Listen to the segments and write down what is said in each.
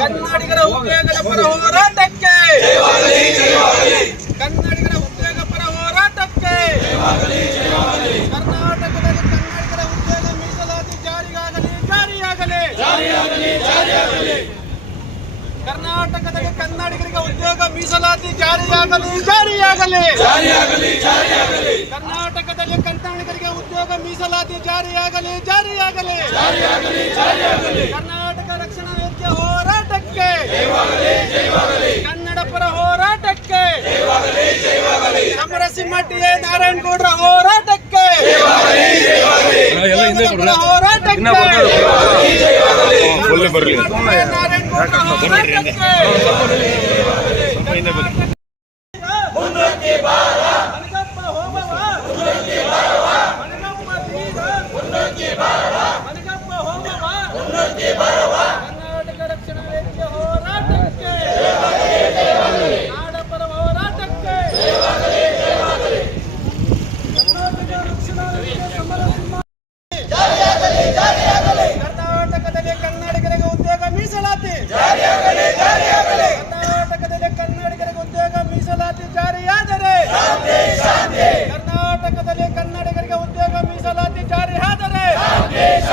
ಕನ್ನಡಿಗರ ಉದ್ಯೋಗದ ಪರ ಹೋರಾಟಕ್ಕೆ ಕನ್ನಡಿಗರ ಉದ್ಯೋಗ ಪರ ಹೋರಾಟಕ್ಕೆ ಕರ್ನಾಟಕದಲ್ಲಿ ಕರ್ನಾಟಕ ಉದ್ಯೋಗ ಮೀಸಲಾತಿ ಜಾರಿಗಾಗಲಿ ಜಾರಿಯಾಗಲಿ ಕರ್ನಾಟಕದಲ್ಲಿ ಕನ್ನಡಿಗರಿಗೆ ಉದ್ಯೋಗ ಮೀಸಲಾತಿ ಜಾರಿಯಾಗಲಿ ಜಾರಿಯಾಗಲಿ ಕರ್ನಾಟಕದಲ್ಲಿ ಕನ್ನಡಿಗರಿಗೆ ಉದ್ಯೋಗ ಮೀಸಲಾತಿ ಜಾರಿಯಾಗಲಿ ಜಾರಿಯಾಗಲಿ ಕರ್ನಾಟಕ ರಕ್ಷಣಾ ವ್ಯತ್ಯೆ ಪರ ಹೋರಾಟಕ್ಕೆ ಅಮರಸಿಂಹ ನಾರಾಯಣಗೌಡರ ಹೋರಾಟಕ್ಕೆ ಹೋರಾಟಕ್ಕೆ ಮುಂದಕ್ಕೆ ಹೋರಾಟಕ್ಕೆ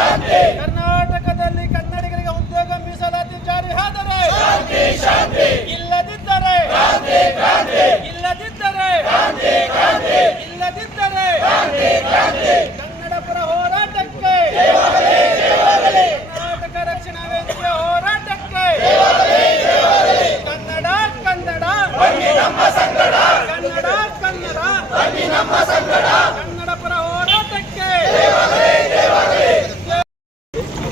ಶಾಂತಿ ಕರ್ನಾಟಕದಲ್ಲಿ ಕನ್ನಡಿಗರಿಗೆ ಉದ್ಯೋಗ ಮೀಸಲಾತಿ ಜಾರಿ ಆದರೆ ಗಾಂಧಿ ಇಲ್ಲದಿದ್ದರೆ ಕ್ರಾಂತಿ ಕ್ರಾಂತಿ ಇಲ್ಲದಿದ್ದರೆ ಕ್ರಾಂತಿ ಇಲ್ಲದಿದ್ದರೆ ಕನ್ನಡ ಪರ ಹೋರಾಟಕ್ಕೆ ಕರ್ನಾಟಕ ರಕ್ಷಣಾ ವೇದಿಕೆ ಹೋರಾಟಕ್ಕೆ ಕನ್ನಡ ಕನ್ನಡ ನಮ್ಮ ಸಂಘಟನೆ ಕನ್ನಡ ಕನ್ನಡ ನಮ್ಮ ಸಂಘಟನಾ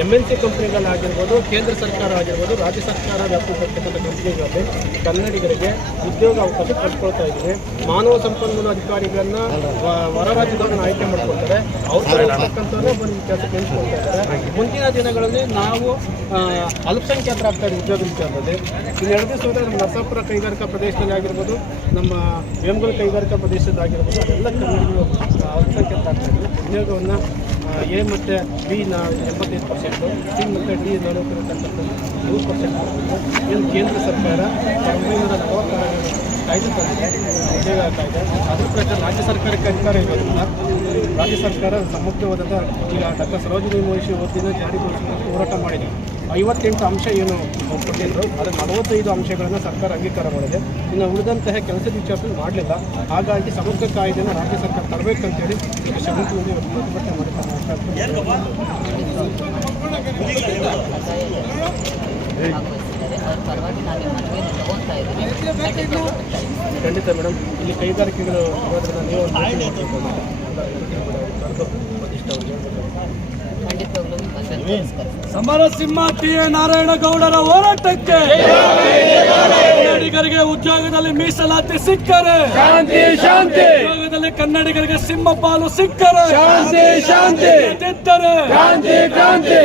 ಎಮ್ ಎಲ್ ಸಿ ಕಂಪ್ನಿಗಳಾಗಿರ್ಬೋದು ಕೇಂದ್ರ ಸರ್ಕಾರ ಆಗಿರ್ಬೋದು ರಾಜ್ಯ ಸರ್ಕಾರ ಕಂಪ್ನಿಗಳಲ್ಲಿ ಕನ್ನಡಿಗರಿಗೆ ಉದ್ಯೋಗ ಅವಕಾಶ ಕಂಡುಕೊಳ್ತಾ ಇದ್ದೀವಿ ಮಾನವ ಸಂಪನ್ಮೂಲ ಅಧಿಕಾರಿಗಳನ್ನ ಹೊರ ರಾಜ್ಯದವರನ್ನು ಆಯ್ಕೆ ಮಾಡ್ಕೊಳ್ತಾರೆ ಅವರೇ ಒಂದು ವ್ಯತ್ಯಾಸ ಕೆಲಸ ಇದ್ದಾರೆ ಮುಂದಿನ ದಿನಗಳಲ್ಲಿ ನಾವು ಅಲ್ಪಸಂಖ್ಯಾತರಾಗ್ತಾ ಇದ್ದೀವಿ ಉದ್ಯೋಗ ವಿಚಾರದಲ್ಲಿ ಇದು ಎರಡನೇ ನಮ್ಮ ನರಸಾಪುರ ಕೈಗಾರಿಕಾ ಪ್ರದೇಶದಲ್ಲಿ ಆಗಿರ್ಬೋದು ನಮ್ಮ ಬೆಂಬಲ ಕೈಗಾರಿಕಾ ಪ್ರದೇಶದಾಗಿರ್ಬೋದು ಅವೆಲ್ಲ ಕನ್ನಡ ಅಲ್ಪಸಂಖ್ಯಾತರಾಗ್ತಾ ಇದ್ದೀವಿ ಉದ್ಯೋಗವನ್ನು ಎ ಮತ್ತು ಬಿ ನ ಎಪ್ಪತ್ತೈದು ಪರ್ಸೆಂಟು ಸಿ ಮತ್ತು ಡಿ ನೂರು ಪರ್ಸೆಂಟ್ ಪರ್ಸೆಂಟು ಇನ್ನು ಕೇಂದ್ರ ಸರ್ಕಾರ ಒಂಬೈನೂರ ನಲವತ್ತಾರು ಕಾಯ್ದೆ ತಂದಿದೆ ಉದ್ಯೋಗ ಆಗ್ತಾ ಇದೆ ಅದರ ಸಹಿತ ರಾಜ್ಯ ಸರ್ಕಾರಕ್ಕೆ ಅಧಿಕಾರ ಇರೋದಿಲ್ಲ ರಾಜ್ಯ ಸರ್ಕಾರ ಸಮಗ್ರವಾದಂಥ ಈಗ ಡಾಕ್ಟರ್ ಸರೋಜಿನಿ ಮಹಿಷಿ ವತ್ತಿನ ಜಾರಿಗೊಳಿಸಿದ ಹೋರಾಟ ಮಾಡಿದೆ ಐವತ್ತೆಂಟು ಅಂಶ ಏನು ಕೊಡ್ತಿದ್ರು ಅದರ ನಲವತ್ತೈದು ಅಂಶಗಳನ್ನು ಸರ್ಕಾರ ಅಂಗೀಕಾರ ಮಾಡಿದೆ ಇನ್ನು ಉಳಿದಂತಹ ಕೆಲಸದ ವಿಚಾರದಲ್ಲಿ ಮಾಡಲಿಲ್ಲ ಹಾಗಾಗಿ ಸಮಗ್ರ ಕಾಯ್ದೆಯನ್ನು ರಾಜ್ಯ ಸರ್ಕಾರ ತರಬೇಕಂತೇಳಿ ಮಾಡ್ತಾನೆ ಅಂತ ಖಂಡಿತ ಮೇಡಮ್ ಇಲ್ಲಿ ಕೈಗಾರಿಕೆಗಳು ಸಮರ ಸಿಂಹ ಪಿ ಎ ನಾರಾಯಣಗೌಡರ ಹೋರಾಟಕ್ಕೆ ಕನ್ನಡಿಗರಿಗೆ ಉದ್ಯೋಗದಲ್ಲಿ ಮೀಸಲಾತಿ ಸಿಕ್ಕರೆ ಶಾಂತಿ ಶಾಂತಿ ಉದ್ಯೋಗದಲ್ಲಿ ಕನ್ನಡಿಗರಿಗೆ ಸಿಂಹ ಪಾಲು ಸಿಕ್ಕರೆ ಶಾಂತಿ ಶಾಂತಿ ಕ್ರಾಂತಿ